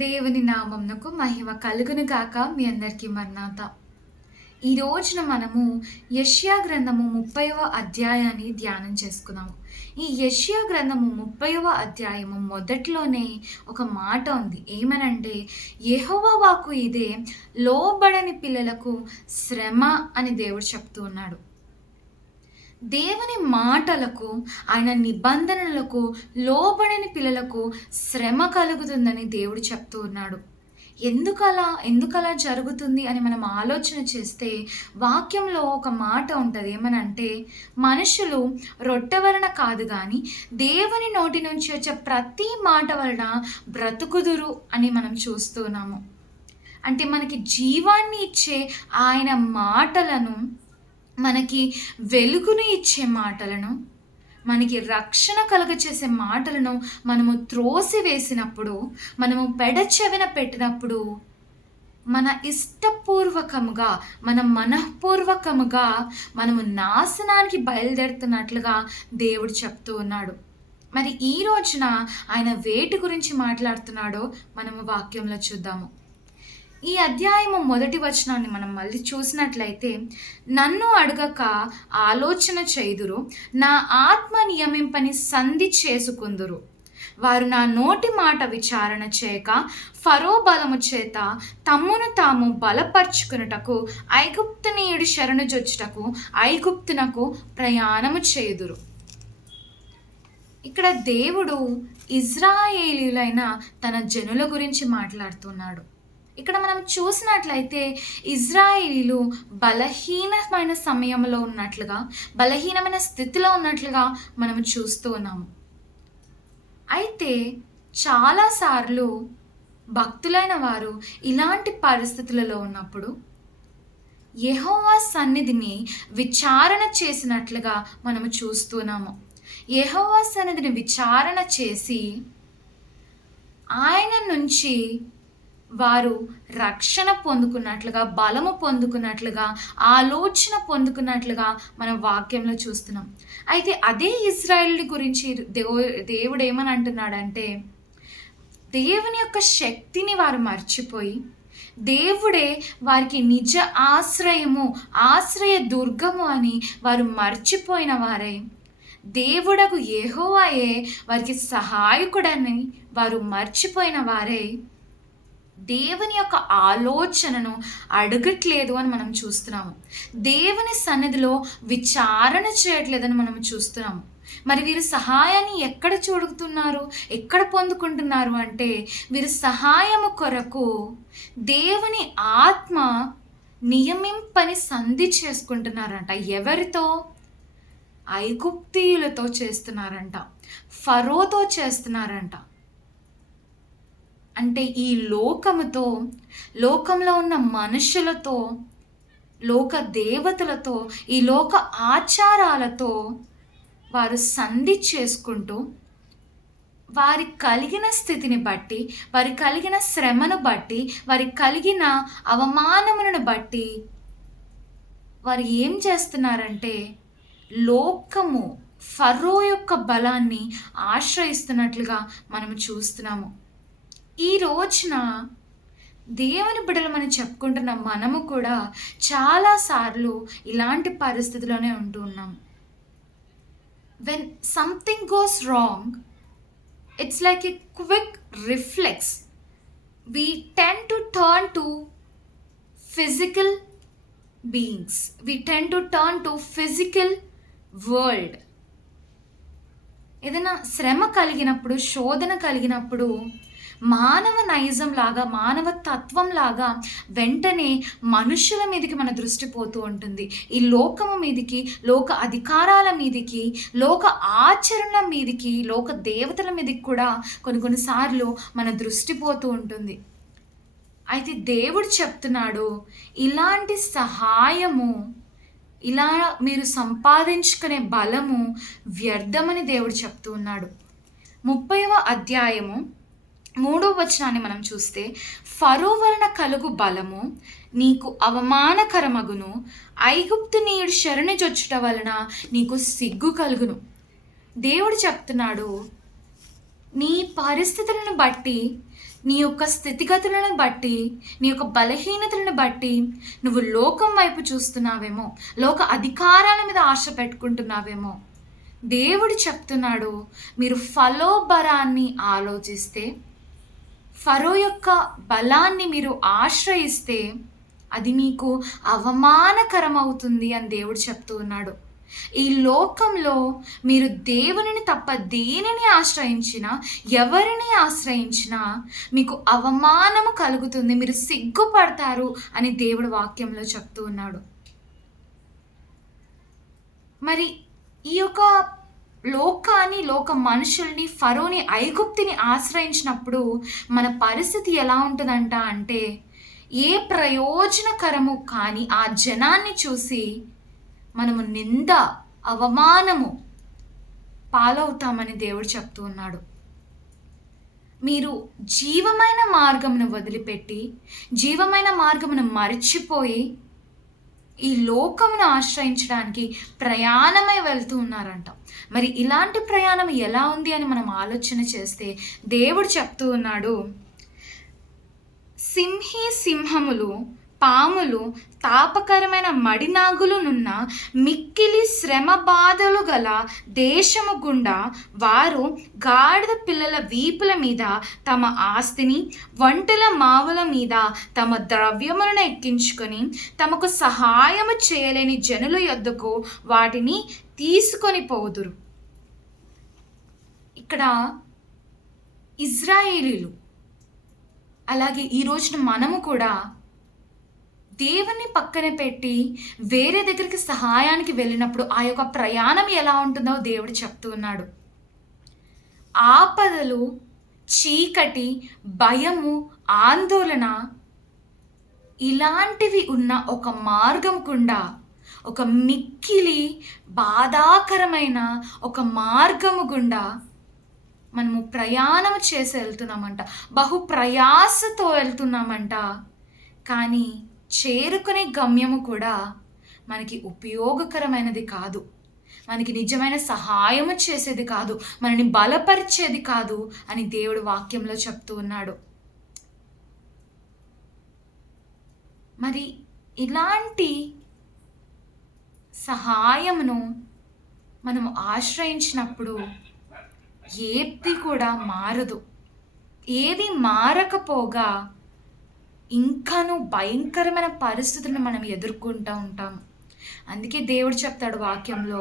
దేవుని నామమునకు మహిమ కలుగును గాక. మీ అందరికీ మరణాత. ఈ రోజున మనము యెషయా గ్రంథము 30వ అధ్యాయాన్ని ధ్యానం చేసుకున్నాము. ఈ యెషయా గ్రంథము 30వ అధ్యాయము మొదట్లోనే ఒక మాట ఉంది. ఏమనంటే, యెహోవా వాక్కు ఇదే, లోబడని పిల్లలకు శ్రమ అని దేవుడు చెప్తూ ఉన్నాడు. దేవుని మాటలకు, ఆయన నిబంధనలకు లోబడని పిల్లలకు శ్రమ కలుగుతుందని దేవుడు చెప్తూ ఉన్నాడు. ఎందుకలా జరుగుతుంది అని మనం ఆలోచన చేస్తే వాక్యంలో ఒక మాట ఉంటుంది. ఏమనంటే, మనుషులు రొట్టె వలన కాదు కానీ దేవుని నోటి నుంచి వచ్చే ప్రతి మాట వలన బ్రతుకుదురు అని మనం చూస్తున్నాము. అంటే మనకి జీవాన్ని ఇచ్చే ఆయన మాటలను, మనకి వెలుగును ఇచ్చే మాటలను, మనకి రక్షణ కలుగచేసే మాటలను మనము త్రోసివేసినప్పుడు, మనము పెడచెవిన పెట్టినప్పుడు, మన ఇష్టపూర్వకముగా, మన మనఃపూర్వకముగా మనము నాశనానికి బయలుదేరుతున్నట్లుగా దేవుడు చెప్తూ ఉన్నాడు. మరి ఈ రోజున ఆయన వేటి గురించి మాట్లాడుతున్నాడో మనము వాక్యంలో చూద్దాము. ఈ అధ్యాయము మొదటి వచనాన్ని మనం మళ్ళీ చూసినట్లయితే, నన్ను అడగక ఆలోచన చేయుదురు, నా ఆత్మ నియమింపని సంధి చేసుకుందురు. వారు నా నోటి మాట విచారణ చేయక ఫరో బలము చేత తమ్మును తాము బలపరుచుకున్నటకు ఐగుప్తునీయుడు శరణుజొచ్చుటకు ఐగుప్తునకు ప్రయాణము చేయుదురు. ఇక్కడ దేవుడు ఇజ్రాయేలీయులైన తన జనుల గురించి మాట్లాడుతున్నాడు. ఇక్కడ మనం చూసినట్లయితే ఇజ్రాయేలీలు బలహీనమైన సమయంలో ఉన్నట్లుగా, బలహీనమైన స్థితిలో ఉన్నట్లుగా మనం చూస్తూ ఉన్నాము. అయితే చాలాసార్లు భక్తులైన వారు ఇలాంటి పరిస్థితులలో ఉన్నప్పుడు యెహోవా సన్నిధిని విచారణ చేసినట్లుగా మనము చూస్తున్నాము. యెహోవా సన్నిధిని విచారణ చేసి ఆయన నుంచి వారు రక్షణ పొందుకున్నట్లుగా, బలము పొందుకున్నట్లుగా, ఆలోచన పొందుకున్నట్లుగా మనం వాక్యంలో చూస్తున్నాం. అయితే అదే ఇజ్రాయేల్ గురించి దేవుడు ఏమని అంటున్నాడంటే, దేవుని యొక్క శక్తిని వారు మర్చిపోయి, దేవుడే వారికి నిజ ఆశ్రయము, ఆశ్రయ దుర్గము అని వారు మర్చిపోయిన వారే, దేవుడకు యెహోవాయే వారికి సహాయకుడని వారు మర్చిపోయిన వారే దేవుని యొక్క ఆలోచనను అడగట్లేదు అని మనం చూస్తున్నాము. దేవుని సన్నిధిలో విచారణ చేయట్లేదని మనం చూస్తున్నాము. మరి వీరు సహాయాన్ని ఎక్కడ చూడుతున్నారు, ఎక్కడ పొందుకుంటున్నారు అంటే, వీరు సహాయము కొరకు దేవుని ఆత్మ నియమింపని సంధి చేసుకుంటున్నారంట. ఎవరితో? ఐగుప్తీయులతో చేస్తున్నారంట, ఫరోతో చేస్తున్నారంట. అంటే ఈ లోకముతో, లోకంలో ఉన్న మనుషులతో, లోక దేవతలతో, ఈ లోక ఆచారాలతో వారు సంధి చేసుకుంటూ, వారి కలిగిన స్థితిని బట్టి, వారి కలిగిన శ్రమను బట్టి, వారి కలిగిన అవమానములను బట్టి వారు ఏం చేస్తున్నారంటే, లోకము ఫరో యొక్క బలాన్ని ఆశ్రయిస్తున్నట్లుగా మనం చూస్తున్నాము. ఈ రోజున దేవుని బిడ్డలు మనం చెప్పుకుంటున్న మనము కూడా చాలాసార్లు ఇలాంటి పరిస్థితిలోనే ఉంటూ ఉన్నాం. When something goes wrong, it's like a quick reflex. We tend to turn to physical beings. We tend to turn to physical world. ఏదైనా శ్రమ కలిగినప్పుడు, శోధన కలిగినప్పుడు మానవ నైజం లాగా, మానవ తత్వం లాగా వెంటనే మనుషుల మీదకి మన దృష్టి పోతూ ఉంటుంది. ఈ లోకము మీదికి, లోక అధికారాల మీదికి, లోక ఆచరణల మీదికి, లోక దేవతల మీదకి కూడా కొన్నిసార్లు మన దృష్టి పోతూ ఉంటుంది. అయితే దేవుడు చెప్తున్నాడు, ఇలాంటి సహాయము, ఇలా మీరు సంపాదించుకునే బలము వ్యర్థమని దేవుడు చెప్తూ ఉన్నాడు. 30వ అధ్యాయము 3వ వచనాన్ని మనం చూస్తే, ఫరో వలన కలుగు బలము నీకు అవమానకరమగును, ఐగుప్తునీయుడు శరణుజొచ్చుట వలన నీకు సిగ్గు కలుగును. దేవుడు చెప్తున్నాడు, నీ పరిస్థితులను బట్టి నీ యొక్క స్థితిగతులను బట్టి, నీ యొక్క బలహీనతలను బట్టి నువ్వు లోకం వైపు చూస్తున్నావేమో, లోక అధికారాల మీద ఆశ పెట్టుకుంటున్నావేమో. దేవుడు చెప్తున్నాడు, మీరు ఫరోబలాన్ని ఆలోచిస్తే, ఫరో యొక్క బలాన్ని మీరు ఆశ్రయిస్తే అది మీకు అవమానకరం అవుతుంది అని దేవుడు చెప్తూ ఉన్నాడు. ఈ లోకంలో మీరు దేవునిని తప్ప దేనిని ఆశ్రయించినా, ఎవరిని ఆశ్రయించినా మీకు అవమానము కలుగుతుంది, మీరు సిగ్గుపడతారు అని దేవుడు వాక్యంలో చెప్తూ ఉన్నాడు. మరి ఈ యొక్క లోకాన్ని, లోక మనుషుల్ని, ఫరోని, ఐగుప్తిని ఆశ్రయించినప్పుడు మన పరిస్థితి ఎలా ఉంటుందంట అంటే, ఏ ప్రయోజనకరము కానీ ఆ జనాన్ని చూసి మనము నింద, అవమానము పాలవుతామని దేవుడు చెప్తూ ఉన్నాడు. మీరు జీవమైన మార్గమును వదిలిపెట్టి, జీవమైన మార్గమును మరిచిపోయి ఈ లోకమును ఆశ్రయించడానికి ప్రయాణమై వెళ్తూ ఉన్నారంట. మరి ఇలాంటి ప్రయాణం ఎలా ఉంది అని మనం ఆలోచన చేస్తే దేవుడు చెప్తూ ఉన్నాడు, సింహములు, పాములు, తాపకరమైన మడినాగులునున్న మిక్కిలి శ్రమ బాధలు గల దేశము గుండా వారు గాడిద పిల్లల వీపుల మీద తమ ఆస్తిని, వంటల మావుల మీద తమ ద్రవ్యములను ఎక్కించుకొని తమకు సహాయము చేయలేని జనుల యొద్దకు వాటిని తీసుకొని పోదురు. ఇక్కడ ఇజ్రాయేలీలు, అలాగే ఈ రోజున మనము కూడా దేవుని పక్కన పెట్టి వేరే దగ్గరికి సహాయానికి వెళ్ళినప్పుడు ఆ యొక్క ప్రయాణం ఎలా ఉంటుందో దేవుడు చెప్తూ ఉన్నాడు. ఆపదలు, చీకటి, భయము, ఆందోళన ఇలాంటివి ఉన్న ఒక మార్గం గుండా, ఒక మిక్కిలి బాధాకరమైన ఒక మార్గము గుండా మనము ప్రయాణం చేసి వెళ్తున్నామంట, బహు ప్రయాసతో వెళ్తున్నామంట. కానీ చేరుకునే గమ్యము కూడా మనకి ఉపయోగకరమైనది కాదు, మనకి నిజమైన సహాయము చేసేది కాదు, మనని బలపరిచేది కాదు అని దేవుడు వాక్యంలో చెప్తూ ఉన్నాడు. మరి ఇలాంటి సహాయమును మనము ఆశ్రయించినప్పుడు ఏది కూడా మారదు. ఏది మారకపోగా ఇంకాను భయంకరమైన పరిస్థితులను మనం ఎదుర్కొంటూ ఉంటాము. అందుకే దేవుడు చెప్తాడు వాక్యంలో,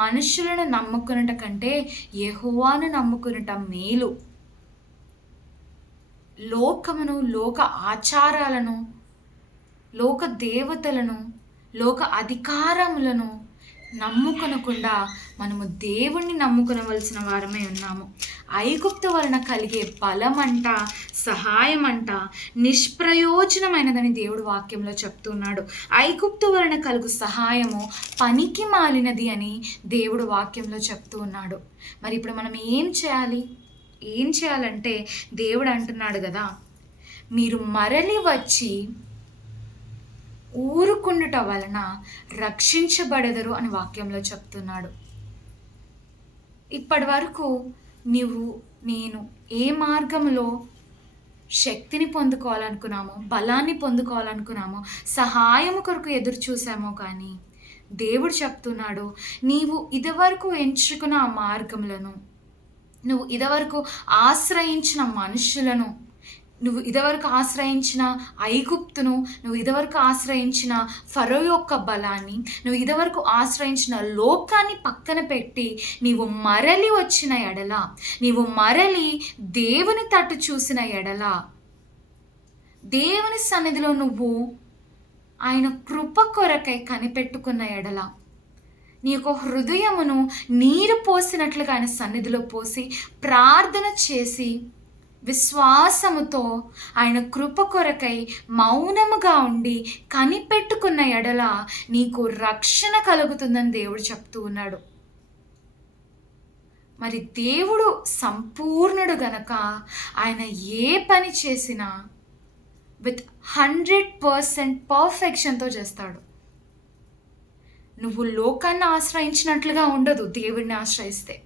మనుషులను నమ్ముకున్నట కంటే యెహోవాను నమ్ముకున్నట మేలు. లోకమును, లోక ఆచారాలను, లోక దేవతలను, లోక అధికారములను నమ్ముకొనకుండా మనము దేవుణ్ణి నమ్ముకొనవలసిన వారమై ఉన్నాము. ఐగుప్తు వలన కలిగే బలమంట, సహాయమంట నిష్ప్రయోజనమైనదని దేవుడు వాక్యంలో చెప్తున్నాడు. ఐగుప్తు వలన కలుగు సహాయము పనికి మాలినది అని దేవుడు వాక్యంలో చెప్తూ ఉన్నాడు. మరి ఇప్పుడు మనం ఏం చేయాలంటే దేవుడు అంటున్నాడు కదా, మీరు మరలి వచ్చి ఊరుకుండుట వలన రక్షించబడెదరు అని వాక్యంలో చెప్తున్నాడు. ఇప్పటి వరకు నేను ఏ మార్గంలో శక్తిని పొందుకోవాలనుకున్నామో, బలాన్ని పొందుకోవాలనుకున్నామో, సహాయం కొరకు ఎదురు చూసామో, కానీ దేవుడు చెప్తున్నాడు, నీవు ఇదివరకు ఎంచుకున్న ఆ మార్గములను, నువ్వు ఇదివరకు ఆశ్రయించిన మనుషులను, నువ్వు ఇదివరకు ఆశ్రయించిన ఐగుప్తును, నువ్వు ఇదివరకు ఆశ్రయించిన ఫరో యొక్క బలాన్ని, నువ్వు ఇదివరకు ఆశ్రయించిన లోకాన్ని పక్కన పెట్టి నీవు మరలి వచ్చిన ఎడల, నీవు మరలి దేవుని తట్టు చూసిన ఎడల, దేవుని సన్నిధిలో నువ్వు ఆయన కృప కొరకై కనిపెట్టుకున్న ఎడల, నీ యొక్క హృదయమును నీరు పోసినట్లుగా ఆయన సన్నిధిలో పోసి ప్రార్థన చేసి విశ్వాసముతో ఆయన కృప కొరకై మౌనముగా ఉండి కనిపెట్టుకున్న ఎడల నీకు రక్షణ కలుగుతుందని దేవుడు చెప్తూ ఉన్నాడు. మరి దేవుడు సంపూర్ణుడు గనక ఆయన ఏ పని చేసినా విత్ 100% పర్ఫెక్షన్తో చేస్తాడు. నువ్వు లోకాన్ని ఆశ్రయించినట్లుగా ఉండదు దేవుడిని ఆశ్రయిస్తే.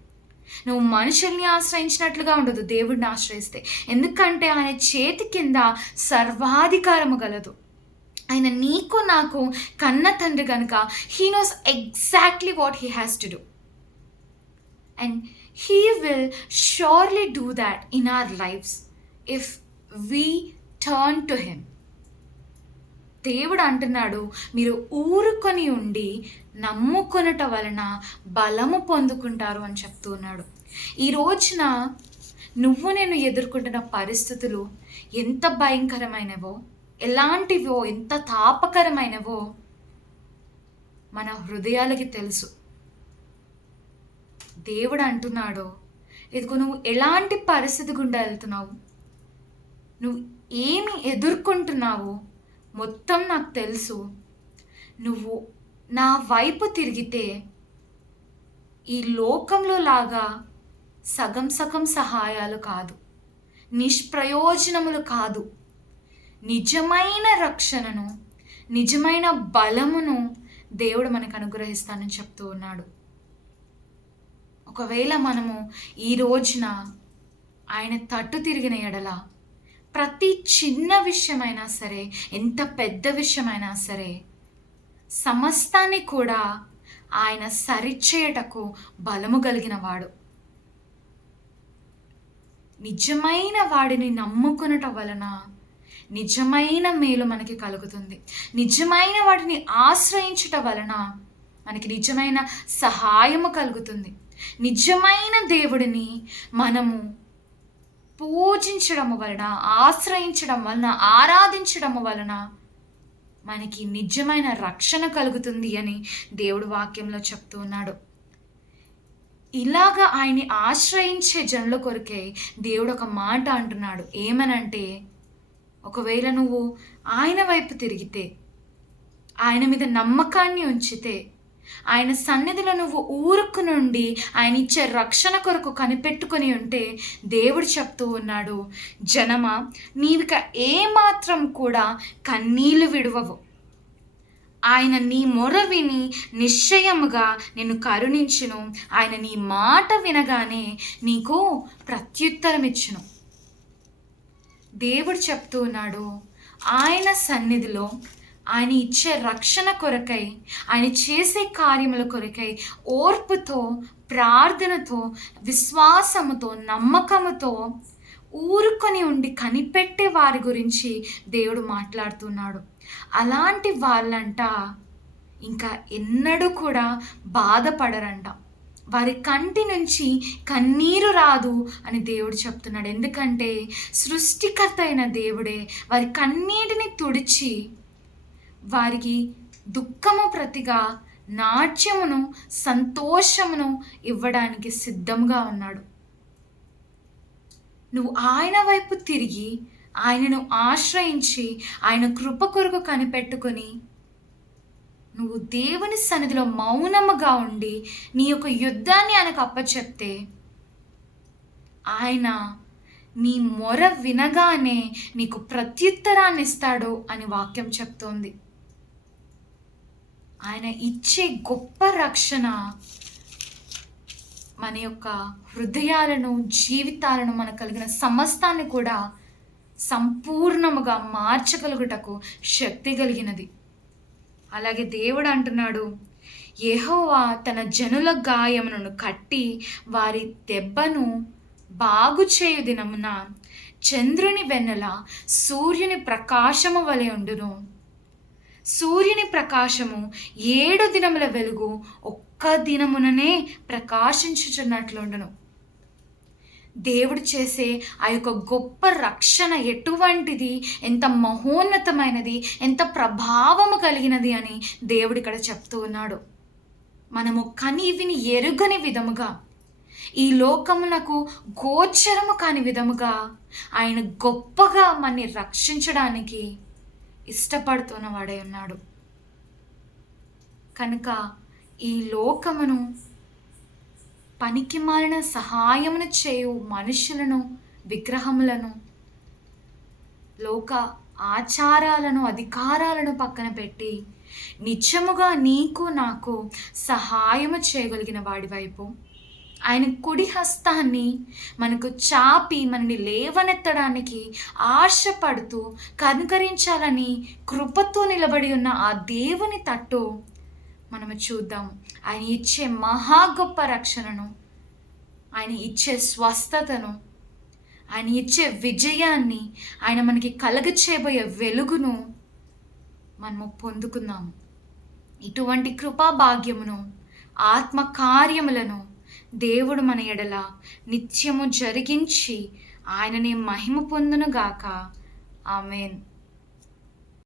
నువ్వు మనుషుల్ని ఆశ్రయించినట్లుగా ఉండదు దేవుడిని ఆశ్రయిస్తే. ఎందుకంటే ఆయన చేతి కింద సర్వాధికారము గలదు. ఆయన నీకు నాకు కన్న తండ్రి కనుక he knows exactly what he has to do. And he will surely do that in our lives if we turn to him. దేవుడు అంటున్నాడు, మీరు ఊరుకొని ఉండి నమ్ముకొనుట వలన బలము పొందుకుంటారు అని చెప్తూ ఉన్నాడు. ఈ రోజున నువ్వు నేను ఎదుర్కొంటున్న పరిస్థితులు ఎంత భయంకరమైనవో, ఎలాంటివో, ఎంత తాపకరమైనవో మన హృదయాలకి తెలుసు. దేవుడు అంటున్నాడు, ఇదిగో నువ్వు ఎలాంటి పరిస్థితి గుండా వెళ్తున్నావు, నువ్వు ఏమి ఎదుర్కొంటున్నావో మొత్తం నాకు తెలుసు. నువ్వు నా వైపు తిరిగితే ఈ లోకంలో లాగా సగం సగం సహాయాలు కాదు, నిష్ప్రయోజనములు కాదు, నిజమైన రక్షణను, నిజమైన బలమును దేవుడు మనకు అనుగ్రహిస్తానని చెప్తూ ఉన్నాడు. ఒకవేళ మనము ఈ రోజున ఆయన తట్టు తిరిగిన ఎడల ప్రతి చిన్న విషయమైనా సరే, ఎంత పెద్ద విషయమైనా సరే, సమస్తాన్ని కూడా ఆయన సరిచేయటకు బలము కలిగిన వాడు. నిజమైన వాడిని నమ్ముకొనుట వలన నిజమైన మేలు మనకి కలుగుతుంది. నిజమైన వాటిని ఆశ్రయించుట వలన మనకి నిజమైన సహాయము కలుగుతుంది. నిజమైన దేవుడిని మనము పూజించడము వలన, ఆశ్రయించడం వలన, ఆరాధించడము వలన మనకి నిజమైన రక్షణ కలుగుతుంది అని దేవుడు వాక్యంలో చెప్తూ ఉన్నాడు. ఇలాగా ఆయన్ని ఆశ్రయించే జనుల కొరకే దేవుడు ఒక మాట అంటున్నాడు. ఏమనంటే, ఒకవేళ నువ్వు ఆయన వైపు తిరిగితే, ఆయన మీద నమ్మకాన్ని ఉంచితే, ఆయన సన్నిధిలో నువ్వు ఊరుకు నుండి ఆయన ఇచ్చే రక్షణ కొరకు కనిపెట్టుకొని ఉంటే, దేవుడు చెప్తూ ఉన్నాడు, జనమా నీవిక ఏమాత్రం కూడా కన్నీళ్లు విడువవు. ఆయన నీ మొర విని నిశ్చయముగా నిన్ను కరుణించును. ఆయన నీ మాట వినగానే నీకు ప్రత్యుత్తరం ఇచ్చును. దేవుడు చెప్తూ ఉన్నాడు, ఆయన సన్నిధిలో ఆయన ఇచ్చే రక్షణ కొరకై, ఆయన చేసే కార్యముల కొరకై ఓర్పుతో, ప్రార్థనతో, విశ్వాసముతో, నమ్మకముతో ఊరుకొని ఉండి కనిపెట్టే వారి గురించి దేవుడు మాట్లాడుతున్నాడు. అలాంటి వాళ్ళంట ఇంకా ఎన్నడూ కూడా బాధపడరంట. వారి కంటి నుంచి కన్నీరు రాదు అని దేవుడు చెప్తున్నాడు. ఎందుకంటే సృష్టికర్త అయిన దేవుడే వారి కన్నీటిని తుడిచి వారికి దుఃఖము ప్రతిగా నాట్యమును, సంతోషమును ఇవ్వడానికి సిద్ధంగా ఉన్నాడు. నువ్వు ఆయన వైపు తిరిగి ఆయనను ఆశ్రయించి ఆయన కృప కొరకు కనిపెట్టుకొని నువ్వు దేవుని సన్నిధిలో మౌనముగా ఉండి నీ యొక్క యుద్ధాన్ని ఆయనకు అప్పచెప్తే, ఆయన నీ మొర వినగానే నీకు ప్రత్యుత్తరాన్ని ఇస్తాడు అని వాక్యం చెప్తోంది. ఆయన ఇచ్చే గొప్ప రక్షణ మన యొక్క హృదయాలను, జీవితాలను, మనకు కలిగిన సమస్తాన్ని కూడా సంపూర్ణముగా మార్చగలుగుటకు శక్తి కలిగినది. అలాగే దేవుడు అంటున్నాడు, యెహోవా తన జనుల గాయములను కట్టి వారి దెబ్బను బాగు చేయు దినమున చంద్రుని వెన్నెల సూర్యుని ప్రకాశము వలె ఉండును. సూర్యుని ప్రకాశము 7 దినముల వెలుగు ఒక్క దినముననే ప్రకాశించుచున్నట్లుండును. దేవుడు చేసే ఆ యొక్క గొప్ప రక్షణ ఎటువంటిది, ఎంత మహోన్నతమైనది, ఎంత ప్రభావము కలిగినది అని దేవుడు ఇక్కడ చెప్తూ ఉన్నాడు. మనము కని విని ఎరుగని విధముగా, ఈ లోకమునకు గోచరము కాని విధముగా ఆయన గొప్పగా మనని రక్షించడానికి ఇష్టపడుతున్న వాడే ఉన్నాడు. కనుక ఈ లోకమును, పనికిమాలిన సహాయమును చేయు మనుషులను, విగ్రహములను, లోక ఆచారాలను, అధికారాలను పక్కన పెట్టి నిజముగా నీకు నాకు సహాయము చేయగలిగిన వాడి వైపు, ఆయన కుడి హస్తాన్ని మనకు చాపి మనని లేవనెత్తడానికి ఆశపడుతూ కనుకరించాలని కృపతో నిలబడి ఉన్న ఆ దేవుని తట్టు మనము చూద్దాం. ఆయన ఇచ్చే మహా గొప్ప రక్షణను, ఆయన ఇచ్చే స్వస్థతను, ఆయన ఇచ్చే విజయాన్ని, ఆయన మనకి కలగచేయబోయే వెలుగును మనము పొందుకుందాము. ఇటువంటి కృపా భాగ్యమును, ఆత్మ కార్యములను దేవుడు మన ఎడల నిత్యము జరిగించి ఆయనని మహిమ పొందునుగాక. ఆమేన్.